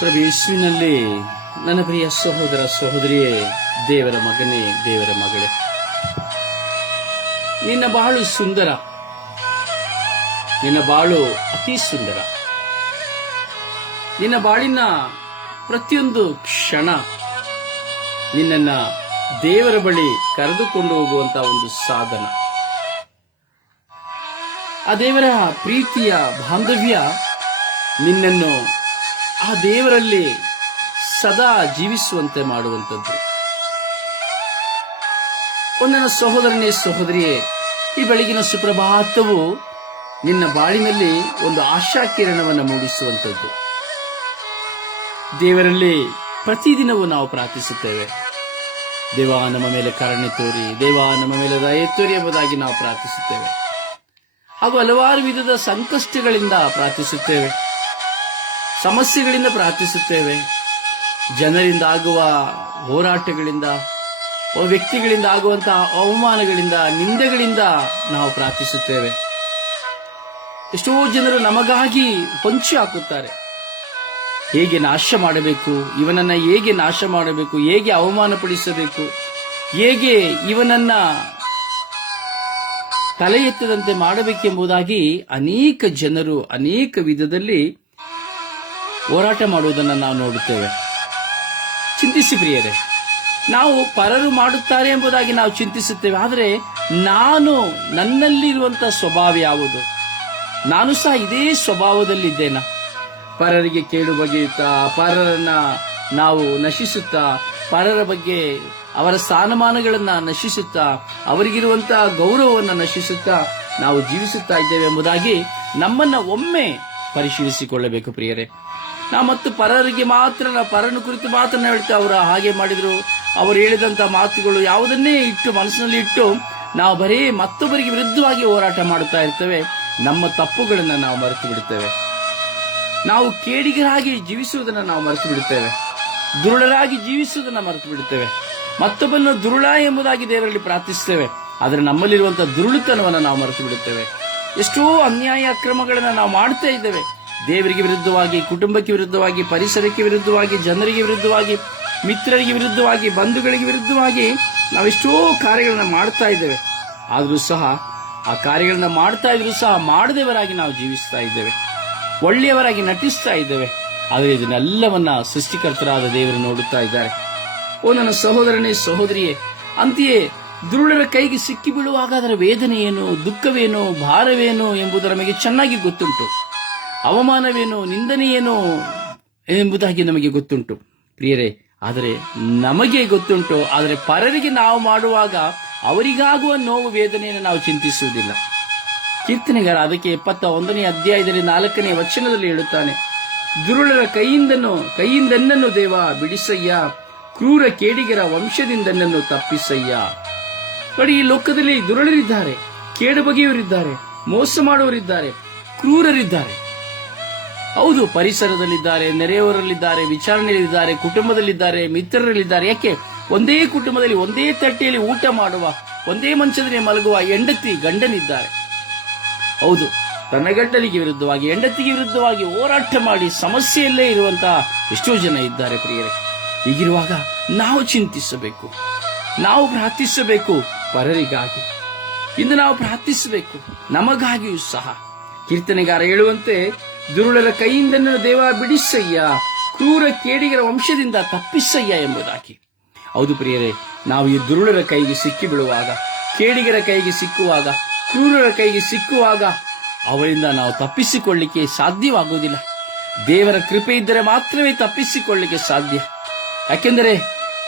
ಪ್ರಭು ನನ್ನ ಪ್ರಿಯ ಸಹೋದರ ಸಹೋದರಿಯೇ, ದೇವರ ಮಗನೇ, ದೇವರ ಮಗಳೇ. ನಿನ್ನ ಬಾಳು ಸುಂದರ. ನಿನ್ನ ಬಾಳು ಅತಿ ಸುಂದರ. ನಿನ್ನ ಬಾಳಿನ ಪ್ರತಿಯೊಂದು ಕ್ಷಣ ನಿನ್ನನ್ನ ದೇವರ ಬಳಿ ಕರೆದುಕೊಂಡು ಹೋಗುವಂತ ಒಂದು ಸಾಧನ. ಆ ದೇವರ ಪ್ರೀತಿಯ ಬಾಂಧವ್ಯ ನಿನ್ನನ್ನು ಆ ದೇವರಲ್ಲಿ ಸದಾ ಜೀವಿಸುವಂತೆ ಮಾಡುವಂಥದ್ದು. ಒಂದನ ಸಹೋದರನೇ ಸಹೋದರಿಯೇ, ಈ ಬೆಳಗಿನ ಸುಪ್ರಭಾತವು ನಿನ್ನ ಬಾಳಿನಲ್ಲಿ ಒಂದು ಆಶಾ ಕಿರಣವನ್ನು ಮೂಡಿಸುವಂಥದ್ದು. ದೇವರಲ್ಲಿ ಪ್ರತಿದಿನವೂ ನಾವು ಪ್ರಾರ್ಥಿಸುತ್ತೇವೆ. ದೇವ ನಮ್ಮ ಮೇಲೆ ಕರುಣೆ ತೋರಿ, ದೇವ ನಮ್ಮ ಮೇಲೆ ದಯ ತೋರಿ ಎಂಬುದಾಗಿ ನಾವು ಪ್ರಾರ್ಥಿಸುತ್ತೇವೆ. ಹಾಗೂ ಹಲವಾರು ವಿಧದ ಸಂಕಷ್ಟಗಳಿಂದ ಪ್ರಾರ್ಥಿಸುತ್ತೇವೆ. ಸಮಸ್ಯೆಗಳಿಂದ ಪ್ರಾರ್ಥಿಸುತ್ತೇವೆ. ಜನರಿಂದ ಆಗುವ ಹೋರಾಟಗಳಿಂದ ವ್ಯಕ್ತಿಗಳಿಂದ ಆಗುವಂತಹ ಅವಮಾನಗಳಿಂದ, ನಿಂದೆಗಳಿಂದ ನಾವು ಪ್ರಾರ್ಥಿಸುತ್ತೇವೆ. ಎಷ್ಟೋ ಜನರು ನಮಗಾಗಿ ಪಂಚಿ ಹಾಕುತ್ತಾರೆ. ಹೇಗೆ ನಾಶ ಮಾಡಬೇಕು, ಇವನನ್ನ ಹೇಗೆ ನಾಶ ಮಾಡಬೇಕು, ಹೇಗೆ ಅವಮಾನಪಡಿಸಬೇಕು, ಹೇಗೆ ಇವನನ್ನ ತಲೆ ಎತ್ತದಂತೆ ಮಾಡಬೇಕೆಂಬುದಾಗಿ ಅನೇಕ ಜನರು ಅನೇಕ ವಿಧದಲ್ಲಿ ಹೋರಾಟ ಮಾಡುವುದನ್ನು ನಾವು ನೋಡುತ್ತೇವೆ. ಚಿಂತಿಸಿ ಪ್ರಿಯರೇ, ನಾವು ಪರರು ಮಾಡುತ್ತಾರೆ ಎಂಬುದಾಗಿ ನಾವು ಚಿಂತಿಸುತ್ತೇವೆ. ಆದರೆ ನಾನು ನನ್ನಲ್ಲಿರುವಂತಹ ಸ್ವಭಾವ ಯಾವುದು? ನಾನು ಸಹ ಇದೇ ಸ್ವಭಾವದಲ್ಲಿದ್ದೇನ. ಪರರಿಗೆ ಕೇಳು ಬಗೆಯುತ್ತಾ, ಪರರನ್ನ ನಾವು ನಶಿಸುತ್ತಾ, ಪರರ ಬಗ್ಗೆ ಅವರ ಸ್ಥಾನಮಾನಗಳನ್ನ ನಶಿಸುತ್ತಾ ಅವರಿಗಿರುವಂತಹ ಗೌರವವನ್ನು ನಶಿಸುತ್ತಾ ನಾವು ಜೀವಿಸುತ್ತಾ ಇದ್ದೇವೆ ಎಂಬುದಾಗಿ ನಮ್ಮನ್ನ ಒಮ್ಮೆ ಪರಿಶೀಲಿಸಿಕೊಳ್ಳಬೇಕು ಪ್ರಿಯರೇ. ನಾವು ಮತ್ತು ಪರರಿಗೆ ಮಾತ್ರ ಪರನ ಕುರಿತು ಮಾತ್ರ ನಾವು ಹೇಳ್ತೇವೆ. ಅವರು ಹಾಗೆ ಮಾಡಿದ್ರು. ಅವರು ಹೇಳಿದಂತ ಮಾತುಗಳು ಯಾವುದನ್ನೇ ಇಟ್ಟು ಮನಸ್ಸಿನಲ್ಲಿ ಇಟ್ಟು ನಾವು ಬರೀ ಮತ್ತೊಬ್ಬರಿಗೆ ವಿರುದ್ಧವಾಗಿ ಹೋರಾಟ ಮಾಡುತ್ತಾ ಇರ್ತೇವೆ. ನಮ್ಮ ತಪ್ಪುಗಳನ್ನು ನಾವು ಮರೆತು ಬಿಡುತ್ತೇವೆ. ನಾವು ಕೇಡಿಗರಾಗಿ ಜೀವಿಸುವುದನ್ನು ನಾವು ಮರೆತು ಬಿಡುತ್ತೇವೆ. ದುರುಳರಾಗಿ ಜೀವಿಸುವುದನ್ನು ಮರೆತು ಬಿಡುತ್ತೇವೆ. ಮತ್ತೊಬ್ಬನ ದುರುಳ ಎಂಬುದಾಗಿ ದೇವರಲ್ಲಿ ಪ್ರಾರ್ಥಿಸುತ್ತೇವೆ. ಆದರೆ ನಮ್ಮಲ್ಲಿರುವಂಥ ದುರುಳುತನವನ್ನು ನಾವು ಮರೆತು ಬಿಡುತ್ತೇವೆ. ಎಷ್ಟೋ ಅನ್ಯಾಯ, ಅಕ್ರಮಗಳನ್ನು ನಾವು ಮಾಡ್ತಾ ಇದ್ದೇವೆ. ದೇವರಿಗೆ ವಿರುದ್ಧವಾಗಿ, ಕುಟುಂಬಕ್ಕೆ ವಿರುದ್ಧವಾಗಿ, ಪರಿಸರಕ್ಕೆ ವಿರುದ್ಧವಾಗಿ, ಜನರಿಗೆ ವಿರುದ್ಧವಾಗಿ, ಮಿತ್ರರಿಗೆ ವಿರುದ್ಧವಾಗಿ, ಬಂಧುಗಳಿಗೆ ವಿರುದ್ಧವಾಗಿ ನಾವೆಷ್ಟೋ ಕಾರ್ಯಗಳನ್ನ ಮಾಡ್ತಾ ಇದ್ದೇವೆ. ಆದರೂ ಸಹ ಆ ಕಾರ್ಯಗಳನ್ನ ಮಾಡ್ತಾ ಇದ್ರು ಸಹ ಮಾಡದೇವರಾಗಿ ನಾವು ಜೀವಿಸ್ತಾ ಇದ್ದೇವೆ. ಒಳ್ಳೆಯವರಾಗಿ ನಟಿಸ್ತಾ ಇದ್ದೇವೆ. ಆದರೆ ಇದನ್ನೆಲ್ಲವನ್ನ ಸೃಷ್ಟಿಕರ್ತರಾದ ದೇವರು ನೋಡುತ್ತಾ ಇದ್ದಾರೆ. ಓ ನನ್ನ ಸಹೋದರನೇ, ಸಹೋದರಿಯೇ, ಅಂತೆಯೇ ದುರುಳರ ಕೈಗೆ ಸಿಕ್ಕಿ ಬೀಳುವಾಗ ಅದರ ವೇದನೆ ಏನು ದುಃಖವೇನು, ಭಾರವೇನು ಎಂಬುದು ನಮಗೆ ಚೆನ್ನಾಗಿ ಗೊತ್ತುಂಟು. ಅವಮಾನವೇನು, ನಿಂದನೆಯೇನು ಎಂಬುದಾಗಿ ನಮಗೆ ಗೊತ್ತುಂಟು. ಪ್ರಿಯರೇ, ಆದರೆ ನಮಗೆ ಗೊತ್ತುಂಟು, ಆದರೆ ಪರರಿಗೆ ನಾವು ಮಾಡುವಾಗ ಅವರಿಗಾಗುವ ನೋವು ವೇದನೆಯನ್ನು ನಾವು ಚಿಂತಿಸುವುದಿಲ್ಲ. ಕೀರ್ತನೆಗಾರ ಅದಕ್ಕೆ ಎಪ್ಪತ್ತ ಒಂದನೇ ಅಧ್ಯಾಯದಲ್ಲಿ ನಾಲ್ಕನೇ ವಚನದಲ್ಲಿ ಹೇಳುತ್ತಾನೆ, ದುರುಳರ ಕೈಯಿಂದನು ಕೈಯಿಂದನ್ನನ್ನು ದೇವ ಬಿಡಿಸಯ್ಯ, ಕ್ರೂರ ಕೇಡಿಗರ ವಂಶದಿಂದನ್ನನ್ನು ತಪ್ಪಿಸಯ್ಯ. ನೋಡಿ, ಈ ಲೋಕದಲ್ಲಿ ದುರುಳರಿದ್ದಾರೆ ಕೇಡು ಬಗೆಯವರಿದ್ದಾರೆ ಮೋಸ ಮಾಡುವವರಿದ್ದಾರೆ, ಕ್ರೂರರಿದ್ದಾರೆ. ಹೌದು, ಪರಿಸರದಲ್ಲಿದ್ದಾರೆ, ನೆರೆಯವರಲ್ಲಿದ್ದಾರೆ, ವಿಚಾರಣೆಯಲ್ಲಿದ್ದಾರೆ, ಕುಟುಂಬದಲ್ಲಿದ್ದಾರೆ, ಮಿತ್ರರಲ್ಲಿದ್ದಾರೆ. ಯಾಕೆ? ಒಂದೇ ಕುಟುಂಬದಲ್ಲಿ ಒಂದೇ ತಟ್ಟೆಯಲ್ಲಿ ಊಟ ಮಾಡುವ, ಒಂದೇ ಮಂಚದಲ್ಲಿ ಮಲಗುವ ಹೆಂಡತಿ ಗಂಡನಿದ್ದಾರೆ. ಹೌದು ತನ್ನ ಗಂಡನಿಗೆ ವಿರುದ್ಧವಾಗಿ, ಹೆಂಡತಿಗೆ ವಿರುದ್ಧವಾಗಿ ಹೋರಾಟ ಮಾಡಿ ಸಮಸ್ಯೆಯಲ್ಲೇ ಇರುವಂತಹ ಎಷ್ಟೋ ಜನ ಇದ್ದಾರೆ ಪ್ರಿಯರೇ. ಹೀಗಿರುವಾಗ ನಾವು ಚಿಂತಿಸಬೇಕು, ನಾವು ಪ್ರಾರ್ಥಿಸಬೇಕು ಪರರಿಗಾಗಿ. ಇಂದು ನಾವು ಪ್ರಾರ್ಥಿಸಬೇಕು, ನಮಗಾಗಿಯೂ ಸಹ. ಕೀರ್ತನೆಗಾರ ಹೇಳುವಂತೆ ದುರುಳರ ಕೈಯಿಂದ ದೇವ ಬಿಡಿಸಯ್ಯ, ಕ್ರೂರ ಕೇಡಿಗರ ವಂಶದಿಂದ ತಪ್ಪಿಸಯ್ಯ ಎಂಬುದಾಗಿ. ಹೌದು ಪ್ರಿಯರೇ, ನಾವು ಈ ದುರುಳರ ಕೈಗೆ ಸಿಕ್ಕಿ ಬಿಡುವಾಗ ಕೇಡಿಗರ ಕೈಗೆ ಸಿಕ್ಕುವಾಗ, ಕ್ರೂರರ ಕೈಗೆ ಸಿಕ್ಕುವಾಗ ಅವರಿಂದ ನಾವು ತಪ್ಪಿಸಿಕೊಳ್ಳಿಕ್ಕೆ ಸಾಧ್ಯವಾಗುವುದಿಲ್ಲ. ದೇವರ ಕೃಪೆ ಇದ್ದರೆ ಮಾತ್ರವೇ ತಪ್ಪಿಸಿಕೊಳ್ಳಿಕ್ಕೆ ಸಾಧ್ಯ. ಯಾಕೆಂದರೆ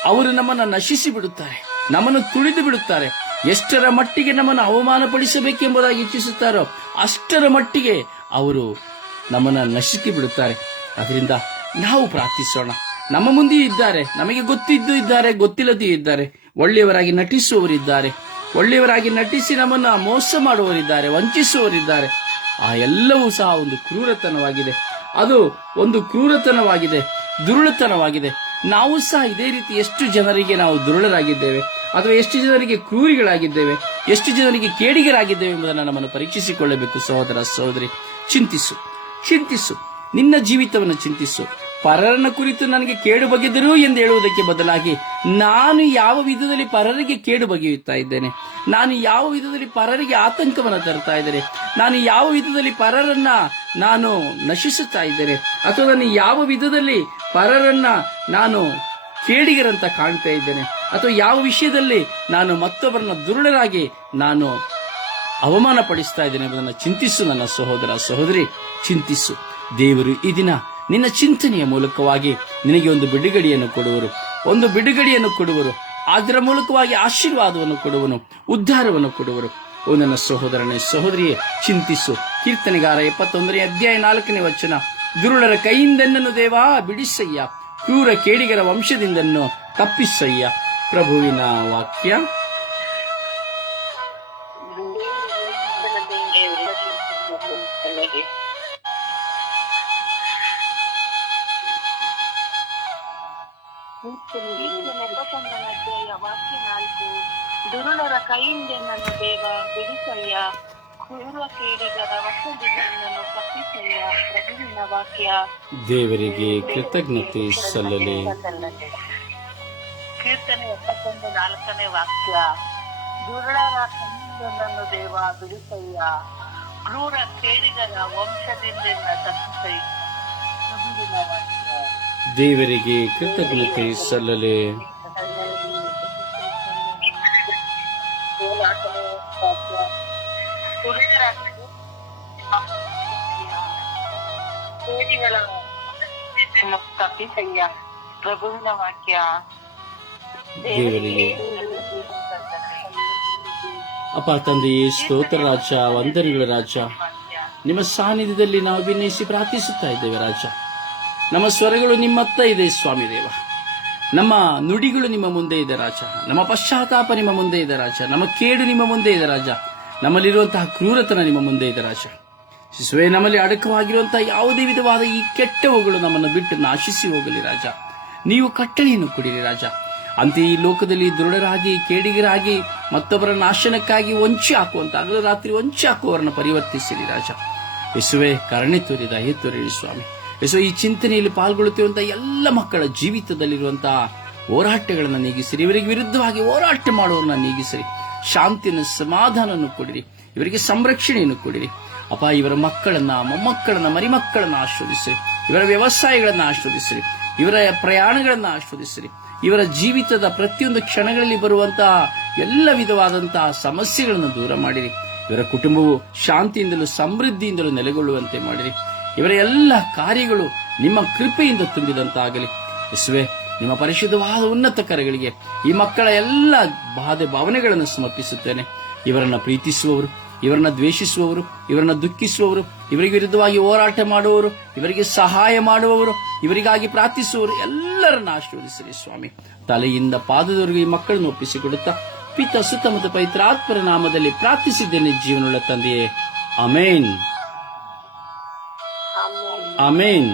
ಅವರು ನಮ್ಮನ್ನು ನಶಿಸಿ ಬಿಡುತ್ತಾರೆ ನಮ್ಮನ್ನು ತುಳಿದು ಬಿಡುತ್ತಾರೆ. ಎಷ್ಟರ ಮಟ್ಟಿಗೆ ನಮ್ಮನ್ನು ಅವಮಾನಪಡಿಸಬೇಕೆಂಬುದಾಗಿ ಇಚ್ಛಿಸುತ್ತಾರೋ ಅಷ್ಟರ ಮಟ್ಟಿಗೆ ಅವರು ನಮ್ಮನ್ನು ನಶಿಸಿ ಬಿಡುತ್ತಾರೆ. ಅದರಿಂದ ನಾವು ಪ್ರಾರ್ಥಿಸೋಣ. ನಮ್ಮ ಮುಂದೆ ಇದ್ದಾರೆ. ನಮಗೆ ಗೊತ್ತಿದ್ದು ಇದ್ದಾರೆ, ಗೊತ್ತಿಲ್ಲದೇ ಇದ್ದಾರೆ. ಒಳ್ಳೆಯವರಾಗಿ ನಟಿಸುವವರಿದ್ದಾರೆ. ಒಳ್ಳೆಯವರಾಗಿ ನಟಿಸಿ ನಮ್ಮನ್ನು ಮೋಸ ಮಾಡುವವರಿದ್ದಾರೆ, ವಂಚಿಸುವವರಿದ್ದಾರೆ. ಆ ಎಲ್ಲವೂ ಸಹ ಒಂದು ಕ್ರೂರತನವಾಗಿದೆ. ಅದು ಒಂದು ಕ್ರೂರತನವಾಗಿದೆ, ದುರುಳತನವಾಗಿದೆ. ನಾವು ಸಹ ಇದೇ ರೀತಿ ಎಷ್ಟು ಜನರಿಗೆ ನಾವು ದುರುಳರಾಗಿದ್ದೇವೆ, ಅಥವಾ ಎಷ್ಟು ಜನರಿಗೆ ಕ್ರೂರಿಗಳಾಗಿದ್ದೇವೆ, ಎಷ್ಟು ಜನರಿಗೆ ಕೇಡಿಗರಾಗಿದ್ದೇವೆ ಎಂಬುದನ್ನು ನಮ್ಮನ್ನು ಪರೀಕ್ಷಿಸಿಕೊಳ್ಳಬೇಕು ಸಹೋದರ ಸಹೋದರಿ. ಚಿಂತಿಸು. ಚಿಂತಿಸು. ನಿನ್ನ ಜೀವಿತವನ್ನು ಚಿಂತಿಸು. ಪರರನ್ನ ಕುರಿತು ನನಗೆ ಕೇಡು ಬಗೆದರು ಎಂದು ಹೇಳುವುದಕ್ಕೆ ಬದಲಾಗಿ ನಾನು ಯಾವ ವಿಧದಲ್ಲಿ ಪರರಿಗೆ ಕೇಡು ಬಗೆಯುತ್ತಾ ಇದ್ದೇನೆ? ನಾನು ಯಾವ ವಿಧದಲ್ಲಿ ಪರರಿಗೆ ಆತಂಕವನ್ನು ತರ್ತಾ ಇದ್ದೇನೆ? ನಾನು ಯಾವ ವಿಧದಲ್ಲಿ ಪರರನ್ನ ನಾನು ನಶಿಸುತ್ತಾ ಇದ್ದೇನೆ? ಅಥವಾ ನಾನು ಯಾವ ವಿಧದಲ್ಲಿ ಪರರನ್ನ ನಾನು ಕೇಡಿಗರಂತ ಕಾಣ್ತಾ ಇದ್ದೇನೆ? ಅಥವಾ ಯಾವ ವಿಷಯದಲ್ಲಿ ನಾನು ಮತ್ತೊಬ್ಬರನ್ನ ದುರುಳರಾಗಿ ನಾನು ಅವಮಾನ ಪಡಿಸ್ತಾ ಇದ್ದೇನೆ ಎಂಬುದನ್ನು ಚಿಂತಿಸು ನನ್ನ ಸಹೋದರ ಸಹೋದರಿ, ಚಿಂತಿಸು. ದೇವರು ಈ ದಿನ ನಿನ್ನ ಚಿಂತನೆಯ ಮೂಲಕವಾಗಿ ನಿನಗೆ ಒಂದು ಬಿಡುಗಡೆಯನ್ನು ಕೊಡುವರು. ಒಂದು ಬಿಡುಗಡೆಯನ್ನು ಕೊಡುವರು. ಅದರ ಮೂಲಕವಾಗಿ ಆಶೀರ್ವಾದವನ್ನು ಕೊಡುವನು, ಉದ್ಧಾರವನ್ನು ಕೊಡುವರು. ಓ ನನ್ನ ಸಹೋದರನೇ, ಸಹೋದರಿಯೇ, ಚಿಂತಿಸು. ಕೀರ್ತನೆಗಾರ ಎಪ್ಪತ್ತೊಂದನೇ ಅಧ್ಯಾಯ ನಾಲ್ಕನೇ ವಚನ. ದುರುಳರ ಕೈಯಿಂದೆನ್ನನ್ನು ದೇವಾ ಬಿಡಿಸಯ್ಯ. ಕ್ರೂರ ಕೇಡಿಗರ ವಂಶದಿಂದನ್ನು ತಪ್ಪಿಸಯ್ಯ. ಪ್ರಭುವಿನ ವಾಕ್ಯ. ವಾಕ್ಯ ನಾಲ್ಕು ದುರುಳರ ಕೈಯಿಂದ ನನ್ನ ದೇವ ಬಿಡಿಸಯ್ಯ ಕುರುವ ಕೇಡಿಗರ ವಸದಿಗಳನ್ನು ತಪ್ಪಿಸಯ್ಯ ಪ್ರಭುವಿನ ವಾಕ್ಯ ದೇವರಿಗೆ ಕೃತಜ್ಞತೆ ಸಲ್ಲಲಿ. ಕೀರ್ತನೆ ಎಪ್ಪತ್ತೊಂದು ನಾಲ್ಕನೇ ವಾಕ್ಯ. ದುರುಳರ ಕೈಯಿಂದ ನನ್ನ ದೇವ ಬಿಡಿಸಯ್ಯ. ಕ್ರೂರ ಕೇಡಿಗರ ವಂಶದಿಂದ ನನ್ನ ತಪ್ಪಿಸಯ್ಯ ಪ್ರಭುವಿನ ವಾಕ್ಯ ದೇವರಿಗೆ ಕೃತಜ್ಞತೆ ಸಲ್ಲಲಿ. ತಪ್ಪಿಸಯ್ಯ ಪ್ರಭುವಿನ ವಾಕ್ಯ. ದೇವರಿಗೆ ಅಪ್ಪ ತಂದೆಯೇ ಸ್ತೋತ್ರ ರಾಜ ವಂದನೆಗಳ ರಾಜ ನಿಮ್ಮ ಸಾನ್ನಿಧ್ಯದಲ್ಲಿ ನಾವು ಅಭಿನಯಿಸಿ ಪ್ರಾರ್ಥಿಸುತ್ತಾ ಇದ್ದೇವೆ ರಾಜ ನಮ್ಮ ಸ್ವರಗಳು ನಿಮ್ಮತ್ತ ಇದೆ ಸ್ವಾಮಿ ದೇವ. ನಮ್ಮ ನುಡಿಗಳು ನಿಮ್ಮ ಮುಂದೆ ಇದೆ ರಾಜ ನಮ್ಮ ಪಶ್ಚಾತ್ತಾಪ ನಿಮ್ಮ ಮುಂದೆ ಇದೆ ರಾಜ ನಮ್ಮ ಕೇಡು ನಿಮ್ಮ ಮುಂದೆ ಇದೆ ರಾಜ ನಮ್ಮಲ್ಲಿರುವಂತಹ ಕ್ರೂರತನ ನಿಮ್ಮ ಮುಂದೆ ಇದೆ ರಾಜ ಶಿಸುವೆ ನಮ್ಮಲ್ಲಿ ಅಡಕವಾಗಿರುವಂತಹ ಯಾವುದೇ ವಿಧವಾದ ಈ ಕೆಟ್ಟವುಗಳು ನಮ್ಮನ್ನು ಬಿಟ್ಟು ನಾಶಿಸಿ ಹೋಗಲಿ ರಾಜ ನೀವು ಕಟ್ಟಳೆಯನ್ನು ಕೊಡಿರಿ ರಾಜ ಅಂತೆ ಈ ಲೋಕದಲ್ಲಿ ದೃಢರಾಗಿ, ಕೇಡಿಗರಾಗಿ ಮತ್ತೊಬ್ಬರ ನಾಶನಕ್ಕಾಗಿ ವಂಚಿ ಹಾಕುವಂತ ಹಗಲು ರಾತ್ರಿ ವಂಚಿ ಹಾಕುವವರನ್ನ ಪರಿವರ್ತಿಸಿರಿ ರಾಜ. ಯಸುವೆ, ಕರುಣೆ ತೋರಿ, ದಯೆ ತೋರಿರಿ ಸ್ವಾಮಿ. ಯಸು, ಈ ಚಿಂತನೆಯಲ್ಲಿ ಪಾಲ್ಗೊಳ್ಳುತ್ತಿರುವಂತಹ ಎಲ್ಲ ಮಕ್ಕಳ ಜೀವಿತದಲ್ಲಿರುವಂತಹ ಹೋರಾಟಗಳನ್ನು ನೀಗಿಸಿರಿ. ಇವರಿಗೆ ವಿರುದ್ಧವಾಗಿ ಹೋರಾಟ ಮಾಡುವವರನ್ನ ನೀಗಿಸಿರಿ. ಶಾಂತಿಯನ್ನು, ಸಮಾಧಾನವನ್ನು ಕೊಡಿರಿ. ಇವರಿಗೆ ಸಂರಕ್ಷಣೆಯನ್ನು ಕೊಡಿರಿ. ಅಪ್ಪ, ಇವರ ಮಕ್ಕಳನ್ನ, ಮೊಮ್ಮಕ್ಕಳನ್ನ, ಮರಿಮಕ್ಕಳನ್ನ ಆಶ್ರದಿಸಿರಿ ಇವರ ವ್ಯವಸಾಯಗಳನ್ನ ಆಶ್ರದಿಸಿರಿ ಇವರ ಪ್ರಯಾಣಗಳನ್ನ ಆಶ್ರದಿಸಿರಿ ಇವರ ಜೀವಿತದ ಪ್ರತಿಯೊಂದು ಕ್ಷಣಗಳಲ್ಲಿ ಬರುವಂತಹ ಎಲ್ಲ ವಿಧವಾದಂತಹ ಸಮಸ್ಯೆಗಳನ್ನು ದೂರ ಮಾಡಿರಿ. ಇವರ ಕುಟುಂಬವು ಶಾಂತಿಯಿಂದಲೂ ಸಮೃದ್ಧಿಯಿಂದಲೂ ನೆಲೆಗೊಳ್ಳುವಂತೆ ಮಾಡಿರಿ. ಇವರ ಎಲ್ಲ ಕಾರ್ಯಗಳು ನಿಮ್ಮ ಕೃಪೆಯಿಂದ ತುಂಬಿದಂತಾಗಲಿ. ಯೇಸುವೆ, ನಿಮ್ಮ ಪರಿಶುದ್ಧವಾದ ಉನ್ನತ ಕರೆಗಳಿಗೆ ಈ ಮಕ್ಕಳ ಎಲ್ಲ ಬಾಧೆ ಭಾವನೆಗಳನ್ನು ಸಮರ್ಪಿಸುತ್ತೇನೆ. ಇವರನ್ನು ಪ್ರೀತಿಸುವವರು, ಇವರನ್ನ ದ್ವೇಷಿಸುವವರು, ಇವರನ್ನ ದುಃಖಿಸುವವರು, ಇವರಿಗೆ ವಿರುದ್ಧವಾಗಿ ಹೋರಾಟ ಮಾಡುವವರು, ಇವರಿಗೆ ಸಹಾಯ ಮಾಡುವವರು, ಇವರಿಗಾಗಿ ಪ್ರಾರ್ಥಿಸುವವರು ಎಲ್ಲರನ್ನ ಆಶೀರ್ವದಿಸಿರಿ ಸ್ವಾಮಿ. ತಲೆಯಿಂದ ಪಾದದವರೆಗೂ ಈ ಮಕ್ಕಳನ್ನು ಒಪ್ಪಿಸಿಕೊಡುತ್ತಾ ಪಿತ ಸುತ್ತ ಮತ್ತು ಪವಿತ್ರಾತ್ಮರ ನಾಮದಲ್ಲಿ ಪ್ರಾರ್ಥಿಸಿದ್ದೇನೆ ಜೀವನವುಳ್ಳ ತಂದೆಯೇ. Amen amen